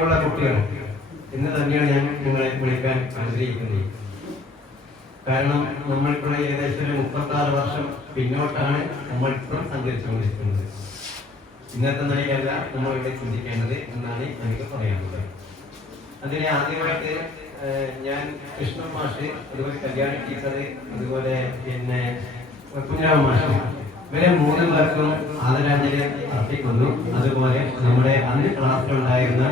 കഴിവുള്ള കുട്ടിയാണ് എന്ന് തന്നെയാണ് ഞാൻ നിങ്ങളെ വിളിക്കാൻ ആഗ്രഹിക്കുന്നത്. കാരണം നമ്മളിപ്പോൾ ഏകദേശം ഒരു മുപ്പത്തി ആറ് വർഷം പിന്നോട്ടാണ് നമ്മൾ ഇപ്പം സഞ്ചരിച്ചുകൊണ്ടിരിക്കുന്നത് ഇന്നത്തെ നിലയിലല്ല നമ്മൾ ഇവിടെ ചിന്തിക്കേണ്ടത് എന്നാണ് എനിക്ക് പറയാനുള്ളത്. അതിന് ആദ്യമായിട്ട് ഞാൻ കൃഷ്ണ മാഷ് അതുപോലെ കല്യാണി ടീച്ചർ അതുപോലെ പിന്നെ കുഞ്ഞാവ് മാഷ് ഇവരെ മൂന്ന് പേർക്കും ആദരാഞ്ജലി അർപ്പിക്കുന്നു. അതുപോലെ നമ്മുടെ അന്ന് ക്ലാസ്സിലുണ്ടായിരുന്ന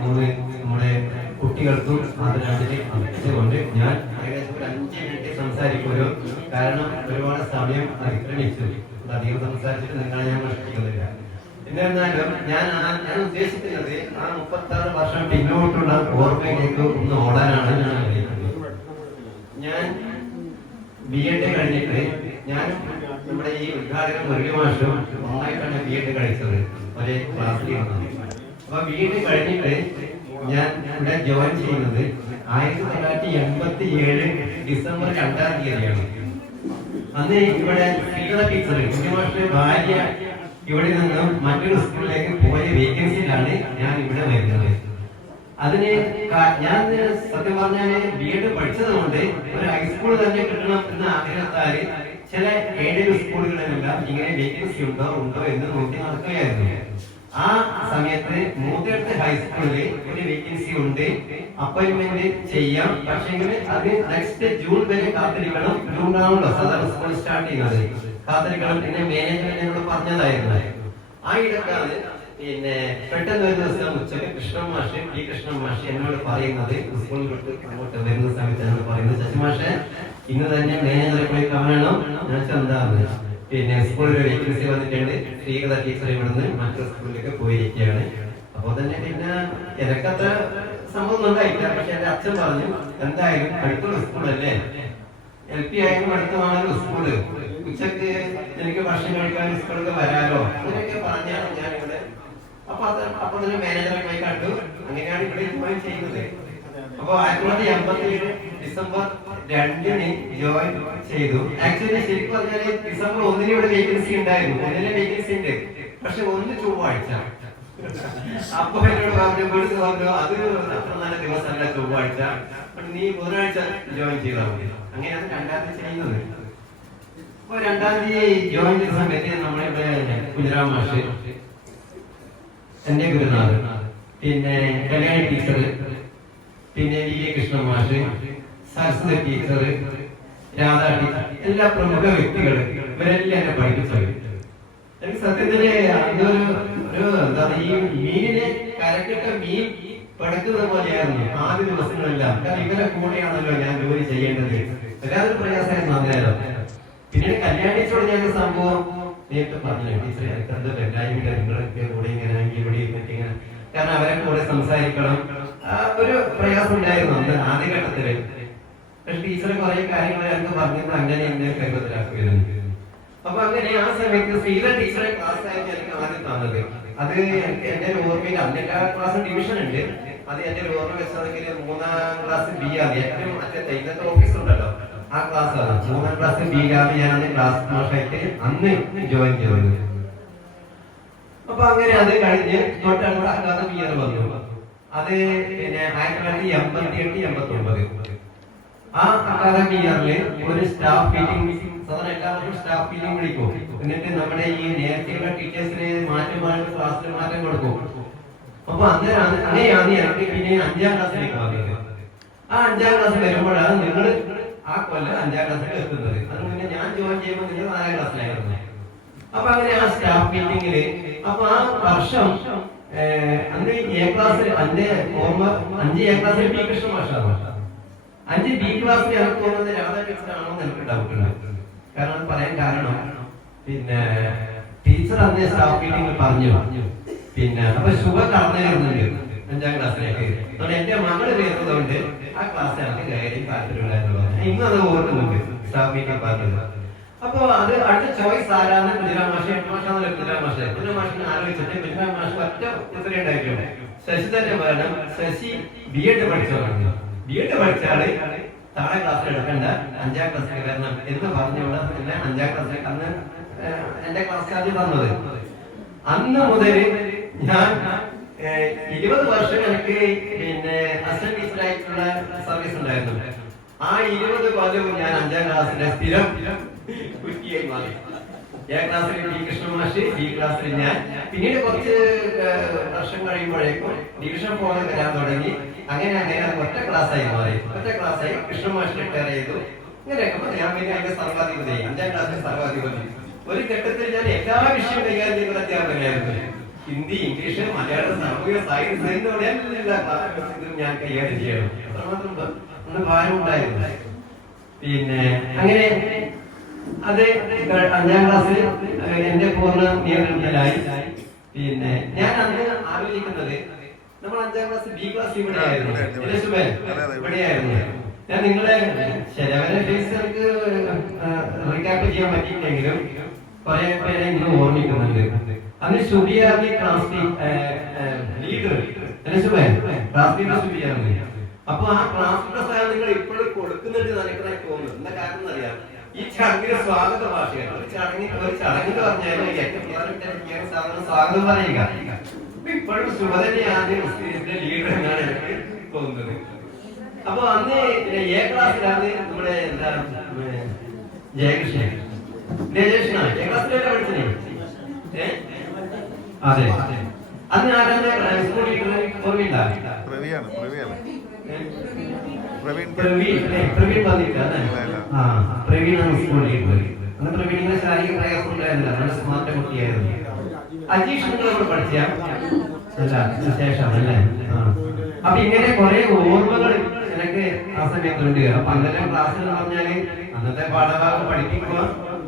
മൂന്ന് നമ്മുടെ കുട്ടികൾക്കും ആദരാഞ്ജലി അർപ്പിച്ചുകൊണ്ട് ഞാൻ സംസാരിക്കുമല്ലോ കാരണം ഒരുപാട് സമയം അതിക്രമിച്ചു. അത് അധികം സംസാരിച്ചിട്ട് നിങ്ങളെ ഞാൻ നഷ്ടപ്പെടുന്നില്ല എന്നിരുന്നാലും ഞാൻ ഞാൻ ഉദ്ദേശിക്കുന്നത് ആ മുപ്പത്തി ആറ് വർഷം പിന്നോട്ടുള്ള ഓർമ്മയിലേക്ക് ഒന്ന് ഓടാനാണ് ഞാൻ ആഗ്രഹിക്കുന്നത്. ഞാൻ ബി എഡ് കഴിഞ്ഞിട്ട് ഞാൻ നമ്മുടെ ഈ ഉദ്ഘാടകൻ മുരളി മാഷും ഒന്നായിട്ടാണ് ബി എഡ് കഴിച്ചത്. ഒരേ ക്ലാസ്സിൽ ഇരുന്നത് അപ്പൊ ബി കഴിഞ്ഞിട്ട് ഞാൻ ഇവിടെ ജോയിൻ ചെയ്യുന്നത് ആയിരത്തി തൊള്ളായിരത്തി എൺപത്തി ഏഴ് ഡിസംബർ രണ്ടാം തീയതിയാണ്. അന്ന് ഇവിടെ ശ്രീകല ടീച്ചർ കുഞ്ഞുമാഷിന്റെ ഭാര്യ ഇവിടെ നിന്നും മറ്റൊരു സ്കൂളിലേക്ക് പോയ വേക്കൻസിയിലാണ് ഞാൻ ഇവിടെ വരുന്നത്. അതിന് ഞാൻ സത്യം പറഞ്ഞാൽ ബി എഡ് പഠിച്ചത് കൊണ്ട് ഒരു ഹൈസ്കൂൾ തന്നെ കിട്ടണം എന്ന ആഗ്രഹത്താൽ ചില ഏഴ് സ്കൂളുകളിലെല്ലാം ഇങ്ങനെ വേക്കൻസി ഉണ്ടോ ഉണ്ടോ എന്ന് നോക്കി നടക്കുകയായിരുന്നു. ആ സമയത്ത് മൂത്തേടത്ത് ഹൈസ്കൂളിൽ ഒരു വേക്കൻസി ഉണ്ട്. അപ്പോയിന്റ്മെന്റ് ചെയ്യാം. പക്ഷെങ്കിൽ അത് നെക്സ്റ്റ് ജൂൺ വരെ കാത്തിരിക്കണം. ജൂൺ ആണല്ലോ സാധാരണ സ്കൂൾ സ്റ്റാർട്ട് ചെയ്യുന്നത്. കാത്തിരിക്കണം. പിന്നെ മാനേജ്മെന്റിനോട് പറഞ്ഞതായിരുന്നു. ആ ഇടക്കാണ് പിന്നെ പെട്ടെന്ന് ഒരു ദിവസം ഉച്ചയ്ക്ക് കൃഷ്ണൻ മാഷ് ഡി കൃഷ്ണൻ മാഷ് എന്നോട് പറയുന്നത്. സ്കൂളിൽ വിട്ട് അങ്ങോട്ട് വരുന്ന സമയത്ത് എന്നോട് പറയുന്നത് ശശി മാഷെ ഇന്ന് തന്നെ മാനേജറെ പോയി കാണണം. ഞാൻ എന്താന്ന് പിന്നെ സ്കൂളിൽ വേക്കൻസി വന്നിട്ടുണ്ട്. ശ്രീകഥ ടീച്ചർ ഇവിടുന്ന് മറ്റു സ്കൂളിലേക്ക് പോയിരിക്കുകയാണ്. അപ്പോൾ തന്നെ പിന്നെ എനക്കത്ര സംഭവം ഉണ്ടായിട്ടില്ല പക്ഷെ എന്റെ അച്ഛൻ പറഞ്ഞു എന്തായാലും അടുത്തുള്ള സ്കൂളല്ലേ എൽ പി ആയാലും അടുത്തമാണല്ലോ സ്കൂൾ ഉച്ചയ്ക്ക് എനിക്ക് ഭക്ഷണം കഴിക്കാൻ സ്കൂളൊക്കെ വരാലോ? അങ്ങനെയൊക്കെ പറഞ്ഞാണ് ഞാൻ ഇവിടെ. അപ്പൊ അത് അപ്പൊ തന്നെ മാനേജറെ പോയി കണ്ടു. അങ്ങനെയാണ് ഇവിടെ ജോയിൻ ചെയ്യുന്നത്. അപ്പൊ ആയിരത്തി തൊള്ളായിരത്തി എൺപത്തി ഡിസംബർ രണ്ടിന് ജോയിൻ ചെയ്തു. ആക്ച്വലി ശരിക്കും പറഞ്ഞാൽ ഡിസംബർ ഒന്നിന് ഇവിടെ വേക്കൻസി ഉണ്ടായിരുന്നു. ഒന്നിലെ വേക്കൻസി ഉണ്ട്. പക്ഷെ ഒന്ന് ചൊവ്വാഴ്ച. അപ്പൊ എന്നോട് പറഞ്ഞു വിളിച്ച് പറഞ്ഞു അത് അത്ര നല്ല ദിവസമല്ല ചൊവ്വാഴ്ച. നീ ബുധനാഴ്ച ജോയിൻ ചെയ്താൽ മതി. അങ്ങനെയാണ് രണ്ടാം തീയതി ചെയ്യുന്നത്. അപ്പൊ രണ്ടാം തീയതി ജോയിൻ ചെയ്ത സമയത്ത് നമ്മളിവിടെ ഗുജറാം മാഷ് എന്റെ ഗുരുനാഥ് പിന്നെ കല്യാണി ടീച്ചർ പിന്നെ വി എ കൃഷ്ണൻ മാഷ് സരസ്വതി ടീച്ചർ രാധാ ടീച്ചർ എല്ലാ പ്രമുഖ വ്യക്തികൾ ഇവരെല്ലാം എന്നെ പഠിപ്പിച്ചത് എനിക്ക് സത്യത്തിൽ അതൊരു ഒരു എന്താ ഈ മീനിനെ കരക്കിട്ട മീൻ പടക്കുന്നത് പോലെയായിരുന്നു ആദ്യ ദിവസങ്ങളെല്ലാം. കാരണം ഇവരെ കൂടെയാണല്ലോ ഞാൻ ജോലി ചെയ്യേണ്ടത്. എല്ലാവരും പ്രയാസമായിരുന്നു അന്നേരം. പിന്നീട് കല്യാണിച്ചോട് ഞാൻ സംഭവം നേരിട്ട് പറഞ്ഞു ടീച്ചറെ എനിക്ക് എന്തോ ബെല്ലായ്മ നിങ്ങളൊക്കെ കൂടെ ഇങ്ങനെ ഇവിടെ ഇരുന്നിട്ട് ഇങ്ങനെ. കാരണം അവരെ കൂടെ സംസാരിക്കണം. ഒരു പ്രയാസം ഉണ്ടായിരുന്നു അന്ന് പക്ഷെ ടീച്ചർ കുറെ കാര്യങ്ങൾ എനിക്ക് പറഞ്ഞത് അങ്ങനെ എന്നെ കരുതലാക്കുമായിരുന്നു അപ്പൊ അങ്ങനെ ആ സമയത്ത് സീല ടീച്ചറെ ക്ലാസ് ആയിട്ട് എനിക്ക് ആദ്യം തന്നത്. അത് എനിക്ക് എന്റെ ഓർമ്മയിൽ അന്ന് എല്ലാ ക്ലാസ് ഡിവിഷൻ ഉണ്ട്. അത് എന്റെ ഓർമ്മ വെച്ചതെങ്കിൽ മൂന്നാം ക്ലാസ് ബി ആണ്. മറ്റേ ഇന്നത്തെ ഓഫീസ് ഉണ്ടല്ലോ. ആ ക്ലാസ് ആണ്. മൂന്നാം ക്ലാസ് ബി ആണ് ഞാൻ അന്ന് ക്ലാസ് മാഷായിട്ട് അന്ന് ജോയിൻ ചെയ്തത്. അപ്പൊ അങ്ങനെ അത് കഴിഞ്ഞ് തൊട്ടടുത്ത അക്കാദമി ഇയർ വന്നു അത് പിന്നെ ആയിരത്തി തൊള്ളായിരത്തി എൺപത്തി എട്ട് എൺപത്തി ഒമ്പത് ആ അക്കാദമി ഇയറിൽ ഒരു സ്റ്റാഫ് മീറ്റിംഗ് സാധാരണ എല്ലാവർക്കും സ്റ്റാഫ് മീറ്റിംഗ് വിളിക്കും. എന്നിട്ട് നമ്മുടെ ഈ നേരത്തെയുള്ള ടീച്ചേഴ്സിനെ മാറ്റം മാറ്റി ക്ലാസ്സിൽ മാറ്റം കൊടുക്കും. അപ്പൊ അന്നേരം അങ്ങനെയാണ് എനിക്ക് പിന്നെ അഞ്ചാം ക്ലാസ്സിലേക്ക് വന്നത്. ആ അഞ്ചാം ക്ലാസ് വരുമ്പോഴാണ് നിങ്ങൾ ആ കൊല്ലം അഞ്ചാം ക്ലാസ്സിൽ എത്തുന്നത്. അത് പിന്നെ ഞാൻ ജോയിൻ ചെയ്യുമ്പോൾ നിങ്ങൾ നാലാം ക്ലാസ്സിലായിരുന്നു അപ്പൊ അങ്ങനെ ആ സ്റ്റാഫ് മീറ്റിംഗിൽ അപ്പൊ ആ വർഷം അന്ന് എ ക്ലാസ്സിൽ അഞ്ച് ഓർമ്മ അഞ്ച് എ ക്ലാസ്സിൽ പി കൃഷ്ണ മാഷാണ്. അഞ്ച് ബി ക്ലാസ്സിൽ എനിക്ക് തോന്നുന്നത് രാധാകൃഷ്ണനാണോ എനിക്ക് ഡൗട്ട് ഉണ്ട്? കാരണം പറയാൻ കാരണം പിന്നെ ടീച്ചർ അന്നേ സ്റ്റാഫ് മീറ്റിംഗിൽ പറഞ്ഞു. പിന്നെ അപ്പൊ ശുഭ കടന്നു വരുന്നുണ്ട് അഞ്ചാം ക്ലാസ്സിലേക്ക് അതുകൊണ്ട് എന്റെ മകൾ വരുന്നതുകൊണ്ട് ആ ക്ലാസ് എനിക്ക് കയറി താല്പര്യമുണ്ടായിരുന്നു ഇന്നും അത് ഓർക്കുന്നുണ്ട്. സ്റ്റാഫ് മീറ്റിംഗ് പറഞ്ഞത്. അപ്പൊ അത് അടുത്ത ചോയ്സ് ആരാണ്? കുഞ്ഞിരാം മാഷെ. മാഷാന്നല്ലോ കുഞ്ഞിരാം മാഷ്. കുഞ്ഞിരാം മാഷിനെ ആലോചിച്ചിട്ട് കുഞ്ഞിരാം മാഷ് ഒറ്റ ഉത്തരം ഉണ്ടായിട്ടുണ്ട് ശശി തന്നെ പറയണം ശശി ബി എഡ് പഠിച്ചവരാണ് ബി എഡ് താഴെ ക്ലാസ്സിൽ എടുക്കണ്ട. അഞ്ചാം ക്ലാസ്സിൽ വരണം. എന്ന് പറഞ്ഞുകൊണ്ട് പിന്നെ അഞ്ചാം ക്ലാസ്സിലേക്ക് അന്ന് എന്റെ ക്ലാസ് ആദ്യം തന്നത് അന്ന് മുതൽ ഞാൻ ഇരുപത് വർഷം എനിക്ക് പിന്നെ ടീച്ചറായിട്ടുള്ള സർവീസ് ഉണ്ടായിരുന്നു. ആ ഇരുപത് കൊല്ലവും ഞാൻ അഞ്ചാം ക്ലാസ്സിലെ സ്ഥിരം കുറ്റിയായി മാറി. എ ക്ലാസ്സിൽ ടി കൃഷ്ണ ബി ക്ലാസ്സിൽ ഞാൻ. പിന്നീട് കുറച്ച് വർഷം കഴിയുമ്പോഴേക്കും ഡിവിഷൻ ഫോണിൽ വരാൻ തുടങ്ങി. അങ്ങനെ അങ്ങനെ ഒറ്റ ക്ലാസ്സായി മാറി. ഒറ്റ ക്ലാസ്സായി കൃഷ്ണ മാഷ് റിട്ടയർ ചെയ്തു. ഇങ്ങനെയൊക്കെ ഞാൻ പിന്നെ അതിന്റെ സർവാധിപതി അഞ്ചാം ക്ലാസ്സിൽ സർവാധിപതി. ഒരു ഘട്ടത്തിൽ ഞാൻ എല്ലാ വിഷയവും കൈകാര്യം ചെയ്യുന്ന അധ്യാപകനായിരുന്നു. ഹിന്ദി ഇംഗ്ലീഷ് മലയാളം സാമൂഹിക സയൻസ് ക്ലാസ്സുകളും ഞാൻ കൈകാര്യം ചെയ്യണം. അത്രമാത്രം ഭാരം ഉണ്ടായിരുന്നു പിന്നെ അങ്ങനെ അത് അഞ്ചാം ക്ലാസ്സിൽ എന്റെ പൂർണ നിയന്ത്രണത്തിലായി. പിന്നെ ഞാൻ അന്ന് ആലോചിക്കുന്നത് നമ്മൾ അഞ്ചാം ക്ലാസ് ബി ക്ലാസ് ഇവിടെ ആയിരുന്നു? ഇവിടെയായിരുന്നു. ഞാൻ നിങ്ങളെ ശരവനെ ഫേസ് എനിക്ക് റീക്യാപ്പ് ചെയ്യാൻ പറ്റിയില്ലെങ്കിലും കുറെ പേരെ ഇന്ന് ഓർമ്മിക്കുന്നുണ്ട്. അന്ന് സുബിയാർന്ന് ക്ലാസ് ലീഡർ ക്ലാസ് ലീഡർ അപ്പൊ ആ ക്ലാസ് സാധനം നിങ്ങൾ ഇപ്പോഴും കൊടുക്കുന്നുണ്ട് നിനക്ക് തോന്നുന്നു. എന്താ കാരണം എന്നറിയാം ഈ ചടങ്ങിന് സ്വാഗത ഭാഷയാണ് ഒരു ചടങ്ങിന് ഒരു ചടങ്ങിന് പറഞ്ഞാലും ഏറ്റവും സ്വാഗതം പറയുക. ഇപ്പോഴും സുഭതനെയാണ് ഇതിന്റെ ലീഡർ എന്നാണ് എനിക്ക് തോന്നുന്നത്. അപ്പൊ അന്ന് എ ക്ലാസ്സിലാണ് നമ്മുടെ എന്താ ജയകൃഷ്ണൻ. ജയകൃഷ്ണൻ എ ക്ലാസ്സിലല്ലേ പഠിച്ചത്? അതെ. അന്ന് ആരാണ് സ്കൂൾ ലീഡർ ഓർമ്മയില്ല പ്രവീൺ പ്രവീൺ പ്രവീൺ? പ്രവീൺ വന്നിട്ട് അല്ലേ? ഇല്ല, ഇല്ല. ആ പ്രവീണാണ് സ്കൂൾ ലീഡർ അന്ന് പ്രവീണിന് ശാരീരിക പ്രയാസം ഉണ്ടായിരുന്നില്ല. നല്ല സ്മാർട്ട് കുട്ടിയായിരുന്നു. അജീഷ് നിങ്ങൾ ഇവിടെ പഠിച്ച? ശേഷം അല്ലേ. അപ്പൊ ഇങ്ങനെ കുറെ ഓർമ്മകൾ എനിക്ക് ആ സമയത്തുണ്ട് അപ്പൊ അന്നത്തെ ക്ലാസ്സിൽ പറഞ്ഞാൽ അന്നത്തെ പാഠഭാഗം പഠിപ്പിക്കുക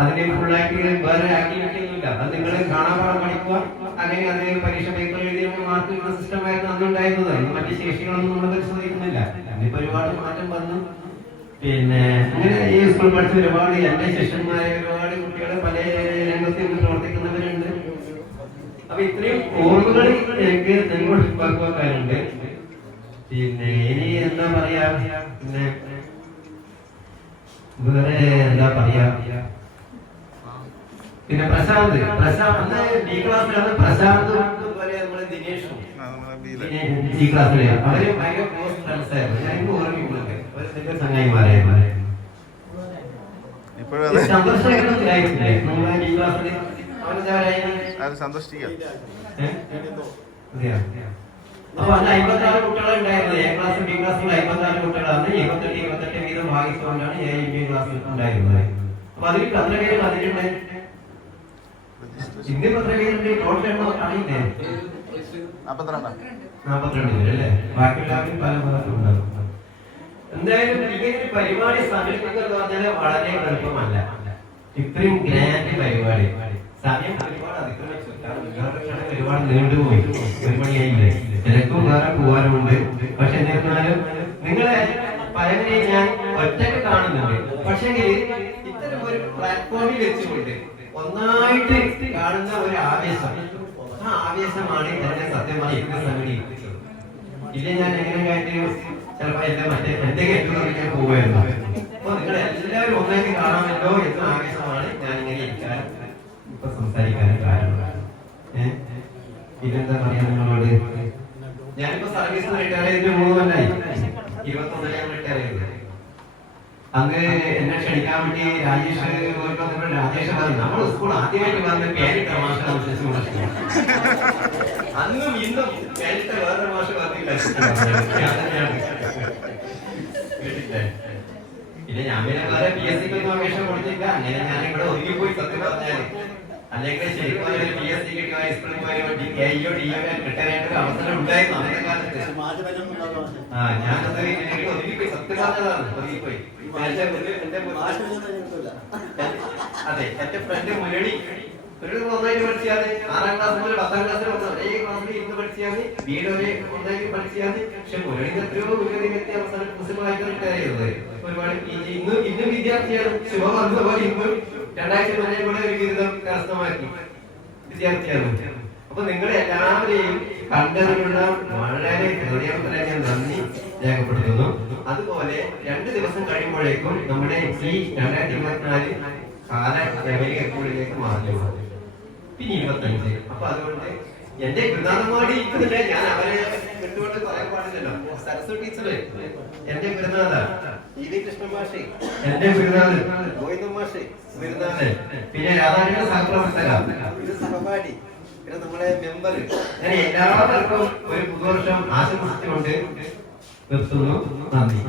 അതിനെ ഫുള്ളായിട്ട് വേറെ ആക്ടിവിറ്റി ഒന്നുമില്ല അത് നിങ്ങൾ കാണാൻ പാഠം പഠിക്കുക അങ്ങനെ അതിന് പരീക്ഷ പേപ്പർ എഴുതി മാർക്ക് കിട്ടുന്ന സിസ്റ്റം ആയിരുന്നു അന്നുണ്ടായിരുന്നത്. അന്ന് മറ്റു ശേഷികളൊന്നും നമ്മൾ പരിശോധിക്കുന്നില്ല. ഇന്നിപ്പോ ഒരുപാട് മാറ്റം വന്നു. പിന്നെ അങ്ങനെ ഈ സ്കൂൾ പഠിച്ച ഒരുപാട് എന്റെ ശിഷ്യന്മാരെ ഒരുപാട് കുട്ടികൾ പല രംഗത്ത് ഇന്ന് പ്രവർത്തിക്കുന്നവരുണ്ട്. അപ്പൊ ഇത്രയും ഓർമ്മകൾ എനിക്ക് നിങ്ങളോട് പങ്കുവെക്കാനുണ്ട്. പിന്നെ ഇനി എന്താ പറയാ? പിന്നെ വേറെ എന്താ പറയാ? പിന്നെ പ്രശാന്ത് പ്രശാന്ത് ഡി ക്ലാസ്സിലാണ് പ്രശാന്ത് പോലെ നമ്മുടെ ദിനേഷും. ജി ക്ലാസ്സിലെ അവർ ഭയങ്കര ക്ലോസ് ഫ്രണ്ട്സ് ആയിരുന്നു. ഞാൻ ഇന്ന് ഓർമ്മിക്കുന്നത് ചങ്ങായിമാരായിരുന്നു ഇപ്പോഴും സന്തോഷിക്കുക അപ്പൊ അന്ന് അമ്പത്താറ് കുട്ടികളെ ഉണ്ടായിരുന്നത് എ ക്ലാസ് ബി ക്ലാസ്സിൽ അമ്പത്താറ് കുട്ടികളാണ്. ഇരുപത്തെട്ട് ഇരുപത്തെട്ട് വീതം ഭാഗിച്ചുകൊണ്ടാണ് എ ബി ക്ലാസ്സിൽ ഉണ്ടായിരുന്നത്. അപ്പൊ അതിൽ പത്ര പേര് അതിലുണ്ട് ഇന്ത്യ പത്ര പേരുണ്ട്? ടോട്ടൽ എണ്ണം അറിയില്ലേ? നാപ്പത്തിരണ്ടാ? നാൽപ്പത്തിരണ്ട് പേര് അല്ലേ ബാക്കിയുള്ളവരും പല ഭാഗത്തുണ്ടാകും എന്തായാലും ഇങ്ങനെ ഒരു പരിപാടി സംഘടിപ്പിക്കുക പറഞ്ഞാൽ വളരെ എളുപ്പമല്ല. ഇത്രയും ഗ്രാൻഡ് പരിപാടി. സമയം ഒരുപാട് അതിക്രമിച്ചു. ഒരുപാട് നീണ്ടുപോയി. ഒരു മണിയായില്ലേ? തിരക്കും വേറെ പോകാനുമുണ്ട് പക്ഷെ എന്നിരുന്നാലും നിങ്ങളെ പലവരെ ഞാൻ ഒറ്റയ്ക്ക് കാണുന്നുണ്ട്. പക്ഷെങ്കിൽ ഇത്തരം ഒരു പ്ലാറ്റ്ഫോമിൽ വെച്ചുകൊണ്ട് ഒന്നായിട്ട് കാണുന്ന ഒരു ആവേശം. ആ ആവേശമാണ് എന്നെ സത്യമായി ഇന്ന് എത്തിച്ചത് ഇല്ല ഞാൻ എങ്ങനെ കാര്യം? ചിലപ്പോ എന്റെ മറ്റേ എന്റെ കേട്ടു നിൽക്കാൻ പോവുമായിരുന്നു അപ്പൊ നിങ്ങൾ എല്ലാവരും ഒന്നായി കാണാമല്ലോ എന്ന ആവേശമാണ് ഞാൻ ഇങ്ങനെ ഇരിക്കാൻ ഇപ്പൊ സംസാരിക്കാനും കാരണം പിന്നെന്താ പറയാ നിങ്ങളോട്? ഞാനിപ്പോ സർവീസ് റിട്ടയർ ചെയ്തിട്ട് മൂന്ന് കൊല്ലായി. ഇരുപത്തൊന്നിൽ ഞാൻ റിട്ടയർ ചെയ്തത് അന്ന് എന്നെ ക്ഷണിക്കാൻ വേണ്ടി രാജേഷ് രാജേഷ് പറഞ്ഞു നമ്മൾ സ്കൂൾ ആദ്യമായിട്ട് വന്ന പേരിട്ട മാഷ അന്നും ഇന്നും പേരിട്ട വേറെ മാഷ ഞാൻ പിന്നെ ഞാൻ പിന്നെ വേറെ പി എസ് സിക്ക് ഒന്നും കൊടുത്തില്ല. അങ്ങനെ ഞാൻ ഇവിടെ ഒതുങ്ങിപ്പോയി സത്യം പറഞ്ഞാൽ. അല്ലെങ്കിൽ ശരിക്കും പി എസ് സി കിട്ടി ഹൈസ്കൂളിൽ പോയി എയ്യോ ഡിയോ കിട്ടാനായിട്ട് ഒരു അവസരം ഉണ്ടായിരുന്നു അന്നത്തെ കാലത്ത്. ആ ഞാനത് എനിക്ക് ഒതുങ്ങിപ്പോയി സത്യം പറഞ്ഞതാണ്. ഒതുങ്ങിപ്പോയി. എന്റെ അതെ എന്റെ ഫ്രണ്ട് മുരളി ഒരു ഒന്നായിട്ട് പഠിച്ചാൽ ക്ലാസ് മുതൽ പത്താം ക്ലാസ് വരെ ഒരേ ക്ലാസ്സിൽ ഇന്ന് പഠിച്ചാൽ വീട് ഒരേ ഒന്നായിട്ട് പഠിച്ചാൽ പക്ഷെ മുരളിക്ക് എത്രയോ ഒരുപാട് ഇന്ന് ഇന്നും വിദ്യാർത്ഥിയാണ്. ശിവ വന്ന പോലെ ഇന്നും കരസ്ഥമാക്കി വിദ്യാർത്ഥിയാണ്. അപ്പൊ നിങ്ങളെ എല്ലാവരെയും കണ്ടതിനുള്ള വളരെ ഹൃദയത്തിലെ ഞാൻ നന്ദി രേഖപ്പെടുത്തുന്നു. അതുപോലെ രണ്ട് ദിവസം കഴിയുമ്പോഴേക്കും നമ്മുടെ ഈ രണ്ടായിരത്തി ഇരുപത്തിനാല് കാല എപ്പോഴിലേക്ക് മാറി പിന്നെ ഇരുപത്തഞ്ച്. അപ്പൊ അതുകൊണ്ട് എന്റെ കൃതാനമാടി ഇരിക്കുന്നില്ല. ഞാൻ അവരെ കണ്ടുകൊണ്ട് പറയാൻ പാടില്ലല്ലോ. സരസ്വതി ടീച്ചറ് എന്റെ ബിരുദാല ഇ വി കൃഷ്ണ മാഷെ. എന്റെ ഗുരുനാഥൻ ഗോവിന്ദ മാഷി ഗുരുനാഥൻ പിന്നെ രാധാകൃഷ്ണ സഹപ്രവർത്തക. ഇത് സഹപാഠി. പിന്നെ നമ്മളെ മെമ്പർ. ഞാൻ എല്ലാവർക്കും ഒരു പുതുവർഷം ആശംസിച്ചുകൊണ്ട് നിർത്തുന്നു. നന്ദി.